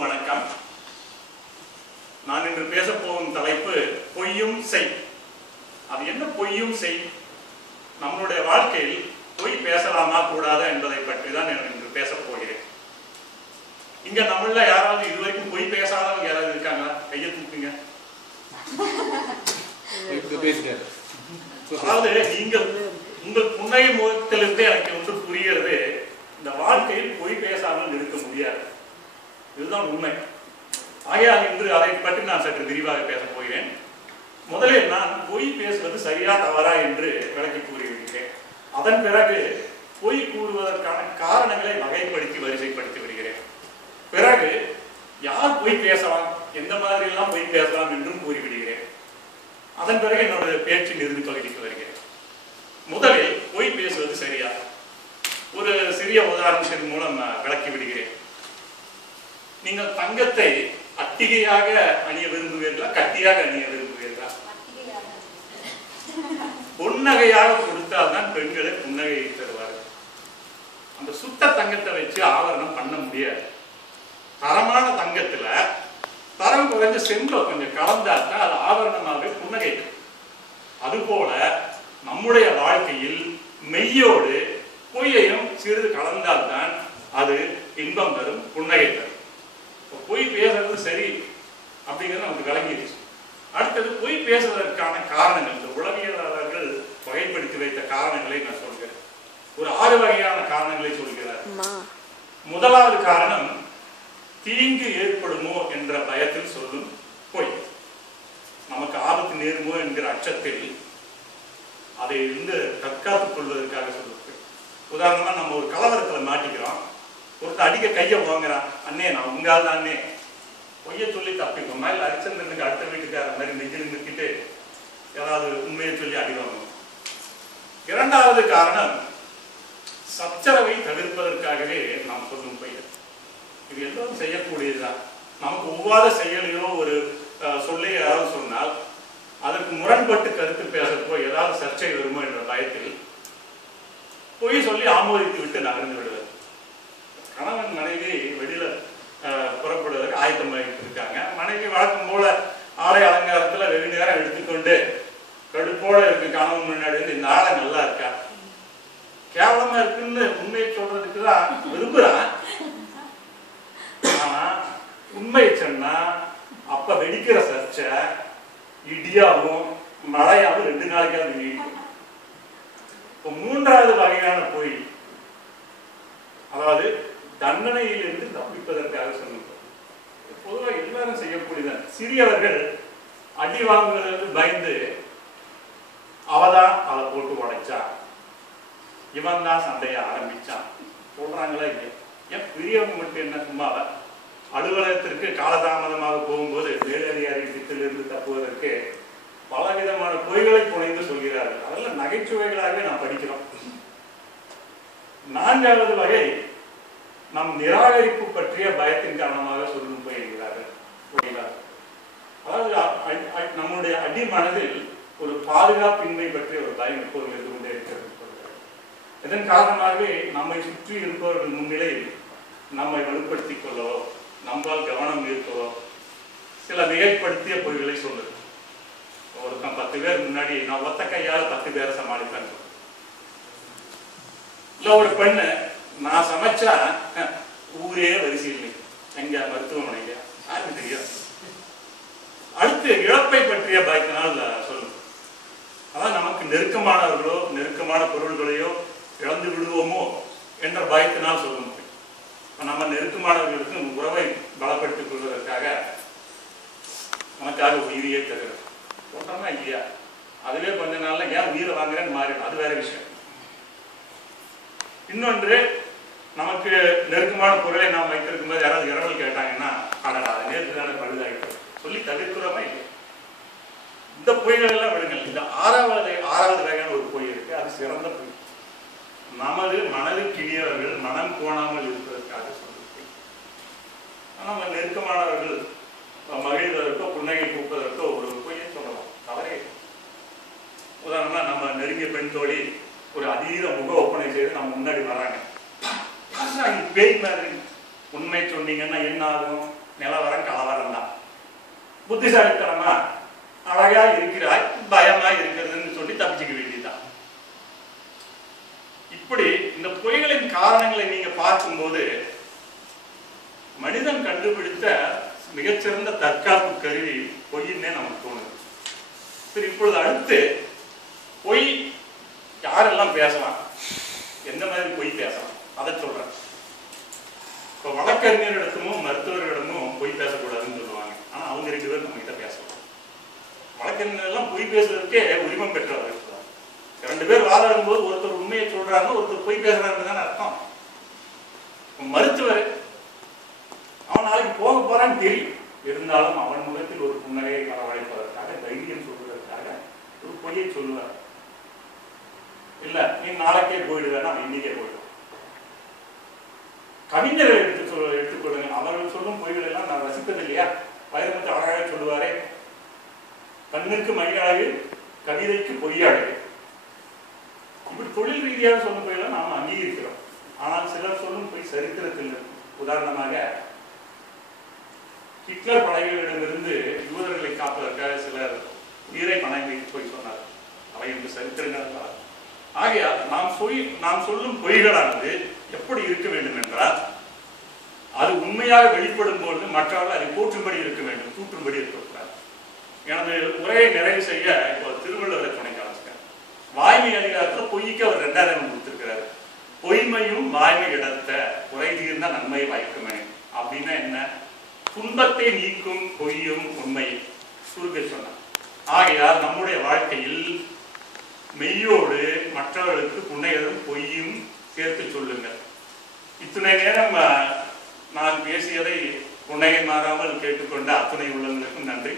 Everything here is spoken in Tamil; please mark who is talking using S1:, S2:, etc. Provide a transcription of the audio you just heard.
S1: வணக்கம். நான் இன்று பேச போகும் தலைப்பு பொய்யும் செய். அது என்ன பொய்யும் செய்? நம்மளுடைய வாழ்க்கையில் பொய் பேசலாமா கூடாதா என்பதை பற்றி தான் நான் இன்று பேச போகிறேன் இங்க நம்மள யாராவது இதுவரைக்கும் பொய் பேசாதவங்க யாராவது இருக்காங்களா? கையை தூக்குங்க. அதாவது நீங்க உங்கள் புன்னகை முகத்திலிருந்தே எனக்கு வந்து புரியறது இந்த வாழ்க்கையில் பொய் பேசாமல் இருக்க முடியாது. இதுதான் உண்மை. ஆகையால் இன்று அதை பற்றி நான் சற்று விரிவாக பேசப் போகிறேன். முதலில் நான் பொய் பேசுவது சரியா தவறா என்று விளக்கி கூறியிருக்கிறேன் அதன் பிறகு பொய் கூறுவதற்கான காரணங்களை வகைப்படுத்தி வரிசைப்படுத்தி வருகிறேன் பிறகு யார் பொய் பேசலாம் எந்த மாதிரி எல்லாம் பொய் பேசலாம் என்றும் கூறிவிடுகிறேன். அதன் பிறகு என்னோட பேச்சின் இறுதி பகுதிக்கு வருகிறேன் முதலில் பொய் பேசுவது சரியா? ஒரு சிறிய உதாரணத்தின் மூலம் நான் விளக்கி விடுகிறேன். நீங்கள் தங்கத்தை அட்டிகையாக அணிய விரும்புவீர்களா? கட்டியாக அணிய விரும்புவீர்களா? பொன்னகையாக கொடுத்தால்தான் பெண்களை புன்னகையை தருவார்கள். அந்த சுத்த தங்கத்தை வச்சு ஆவரணம் பண்ண முடியாது. தரமான தங்கத்துல தரம் குறைஞ்ச செம்பை கொஞ்சம் கலந்தாத்தான் அது ஆவரணமாகவே புன்னகைக்கும். அதுபோல நம்முடைய வாழ்க்கையில் மெய்யோடு பொய்யையும் சிறிது கலந்தால்தான் அது இன்பம் தரும் புன்னகை தரும். இப்ப பொய் பேசுறது சரி அப்படிங்கிறது நமக்கு விளங்கிடுச்சு. அடுத்தது பொய் பேசுவதற்கான காரணங்கள். இந்த உளவியலாளர்கள் வகைப்படுத்தி வைத்த காரணங்களை நான் சொல்கிறேன். ஒரு ஆறு வகையான காரணங்களை சொல்கிறார். முதலாவது காரணம் தீங்கு ஏற்படுமோ என்ற பயத்தில் சொல்லும் பொய். நமக்கு ஆபத்து நேருமோ என்கிற அச்சத்தில் அதை இருந்து தற்காத்துக் கொள்வதற்காக சொல்லும் பொய். உதாரணமா நம்ம ஒரு கலவரத்துல மாட்டிக்கிறோம். ஒருத்தர் அடிக்க கையை வாங்குறான். அண்ணே நான் உங்கால் அண்ணே. பொய்ய சொல்லி தப்பிக்கும். மேல ஹரிச்சந்திரனுக்கு அடுத்த வீட்டுக்கார மாதிரி நெஞ்சில் நிற்கிட்டு ஏதாவது உண்மையை சொல்லி அடிவாங்க. இரண்டாவது காரணம் சச்சரவை தவிர்ப்பதற்காகவே நாம் சொல்லும் பொய் இது எல்லோரும் செய்யக்கூடியதுதான். நமக்கு ஒவ்வாத செயலையோ ஒரு அஹ், சொல்லை ஏதாவது சொன்னால் அதற்கு முரண்பட்டு கருத்து பேசப்போ ஏதாவது சர்ச்சை வருமோ என்ற பயத்தில் பொய் சொல்லி ஆமோதித்து விட்டு நகர்ந்து விடுவது. கணவன் மனைவி வெளியில புறப்படுவதற்கு புறப்படுவதற்கு ஆயத்தமாகிட்டு இருக்காங்க மனைவி வழக்கம் போல ஆடை அலங்காரத்துல வெகு நேரம் எடுத்துக்கொண்டு கடுப்போட இருக்கு கணவன் முன்னாடி வந்து இந்த ஆடை நல்லா இருக்கா? கேவலமா இருக்குன்னு உண்மையை சொல்றதுக்கு தான் விரும்புறான். ஆனா உண்மை சொன்னா அப்ப வெடிக்கிற சர்ச்சை இடியாவும் மழையாவும் ரெண்டு நாளைக்காவது நீடிக்கும் இப்போ மூன்றாவது வகையான பொய் அதாவது தண்டனையிலிருந்து தப்பிப்பதற்காக சொன்னது பொதுவாக எல்லாரும் செய்யக்கூடியதான் சிறியவர்கள் அடி வாங்குவதற்கு பயந்து அவதான் அதை போட்டு உடைச்சா இவன் தான் சண்டையை ஆரம்பிச்சான். சொல்றாங்களா இல்லையா? ஏன் பெரியவங்க மட்டும் என்ன சும்மா அலுவலகத்திற்கு காலதாமதமாக போகும்போது மேலதிகாரி திட்டிலிருந்து தப்புவதற்கு பலவிதமான பொய்களை புனைந்து சொல்கிறார்கள். அதெல்லாம் நகைச்சுவைகளாகவே நாம் படிக்கிறோம். நான்காவது வகை நம் நிராகரிப்பு பற்றிய பயத்தின் காரணமாக சொல்லும் போயிருக்கிறார்கள் புரியுதா அதாவது நம்முடைய அடி மனதில் ஒரு பாதுகாப்பின்மை பற்றிய ஒரு பயம் எப்போதும் இருந்து கொண்டே இருக்கிறது இதன் காரணமாகவே நம்மை சுற்றி இருப்பவர்கள் முன்னிலையில் நம்மை வலுப்படுத்திக் கொள்ளவோ நம்மால் கவனம் ஈர்க்கவோ சில மிகைப்படுத்திய பொய்களை சொல்லுது ஒருத்தன் பத்து பேர் முன்னாடி நான் ஒத்த கையால் பத்து பேரை சமாளிப்பேன் இல்ல ஒரு பெண்ணு நான் சமைச்சா அஹ், ஊரே வரிசையில் இல்லை எங்க மருத்துவமனைங்க யாருக்கு தெரியும் அடுத்து இழப்பை பற்றிய பயத்தினால் சொல்லும் அதான் நமக்கு நெருக்கமானவர்களோ நெருக்கமான பொருள்களையோ இழந்து விடுவோமோ என்ற பயத்தினால் சொல்ல முடியும். நம்ம நெருக்கமானவர்களுக்கு உறவை பலப்படுத்திக் கொள்வதற்காக நமக்காக உயிரியே தருகிறது சொல்றோமா இல்லையா? அதுவே கொஞ்ச நாள்ல ஏன் உயிரை வாங்குறேன்னு மாறிடும். அது வேற விஷயம். இன்னொன்று நமக்கு நெருக்கமான பொருளை நாம் வைத்திருக்கும் போது யாராவது இரவல் கேட்டாங்கன்னா அடடா அது நேற்று தானே பழுதாகிட்டு சொல்லி தவிர்க்கிறோமா இல்லை இந்த பொய்கள் எல்லாம் விடுங்கள். இந்த ஆறாவது ஆறாவது வகையான ஒரு பொய் இருக்கு. அது சிறந்த பொய் நமது மனதில் கிளியவர்கள் மனம் கோணாமல் இருப்பதற்காக சொல்லியிருக்கேன் நம்ம நெருக்கமானவர்கள் மகிழ்வதற்கோ புன்னகை கூப்பதற்கோ ஒரு பொய்யை சொல்லலாம். தவறே உதாரணமா நம்ம நெருங்கிய பெண் தோழி ஒரு அதீத முக ஒப்பனை செய்து நம்ம முன்னாடி வர்றாங்க "பாருடா, பேய் மாதிரி உண்மை சொன்னீங்கன்னா என்ன ஆகும்? நிலவரம் கலவரம் தான் புத்திசாலித்தனமா அழகா இருக்கிறாய் பயமா இருக்கிறதுன்னு சொல்லி தப்பிச்சுக்க வேண்டியதுதான். இப்படி இந்த பொய்களின் காரணங்களை நீங்க பார்க்கும்போது மனிதன் கண்டுபிடித்த மிகச்சிறந்த தற்காப்பு கருவி பொய்ன்னே நமக்கு தோணுது. சரி இப்பொழுது அடுத்து பொய் யாரெல்லாம் பேசலாம்? எந்த மாதிரி பொய் பேசலாம்? அதை சொல்றேன். இப்போ வழக்கறிஞரிடத்துமோ மருத்துவர்களிடமும் பொய் பேசக்கூடாதுன்னு சொல்லுவாங்க. ஆனா அவங்க ரெண்டு பேரும் நம்ம கிட்ட பேசலாம் வழக்கறிஞர்லாம் பொய் பேசுறதுக்கே உரிமம் பெற்றவர்கள் ரெண்டு பேர் வாதாடும் போது ஒருத்தர் உண்மையை சொல்றாங்க ஒருத்தர் பொய் பேசுறாங்கன்னு தானே அர்த்தம். மருத்துவர் அவன் நாளைக்கு போக போறான்னு தெரியும். இருந்தாலும் அவன் முகத்தில் ஒரு புன்னகையை வரவழைப்பதற்காக தைரியம் சொல்வதற்காக ஒரு பொய்யை சொல்லுவார். இல்ல நீ நாளைக்கே போயிடுவேன்னா இன்னைக்கே போயிடுவான். கவிஞரை எடுத்து சொல் எடுத்துக்கொள்ளுங்க அவர்கள் சொல்லும் பொய்கள் எல்லாம் நான் ரசிப்பது இல்லையா வைரமுத்து அழகாக சொல்லுவாரே கண்ணுக்கு மையழகு கவிதைக்கு பொய்யழகு. இப்படி தொழில் ரீதியாக சொல்லும் பொய்யெல்லாம் நாம் அங்கீகரிக்கிறோம். ஆனால் சிலர் சொல்லும் பொய் சரித்திரத்தில் இருக்கும் உதாரணமாக ஹிட்லர் படைகளிடமிருந்து யூதர்களை காப்பதற்காக சிலர் உயிரை பணம் வைத்து போய் சொன்னார். அவை என்று சரித்திரங்கள் ஆகையால் நாம் பொய் நாம் சொல்லும் பொய்களானது எப்படி இருக்க வேண்டும் என்றால் அது உண்மையாக வெளிப்படும் பொழுது மற்றவர்கள் அதை போற்றும்படி இருக்க வேண்டும் கூற்றும்படி இருக்கக்கூடாது. எனது உரையை நிறைவு செய்ய இப்போ திருவள்ளுவரை துணை காமிச்சிட்டேன் வாய்மை அதிகாரத்தில் பொய்க்கு அவர் ரெண்டாவது கொடுத்திருக்கிறார். பொய்மையும் வாய்மை இடத்த குறை தீர்ந்த நன்மை வாய்க்குமே. அப்படின்னா என்ன? துன்பத்தை நீக்கும் பொய்யும் உண்மை. சுருக்க சொன்னார் ஆகையால் நம்முடைய வாழ்க்கையில் மெய்யோடு மற்றவர்களுக்கு புன்னையரும் பொய்யும் சேர்த்து சொல்லுங்கள். இத்தனை நேரம் நான் பேசியதை புன்னகை மாறாமல் கேட்டுக்கொண்ட அத்துணை உள்ளங்களுக்கும் நன்றி.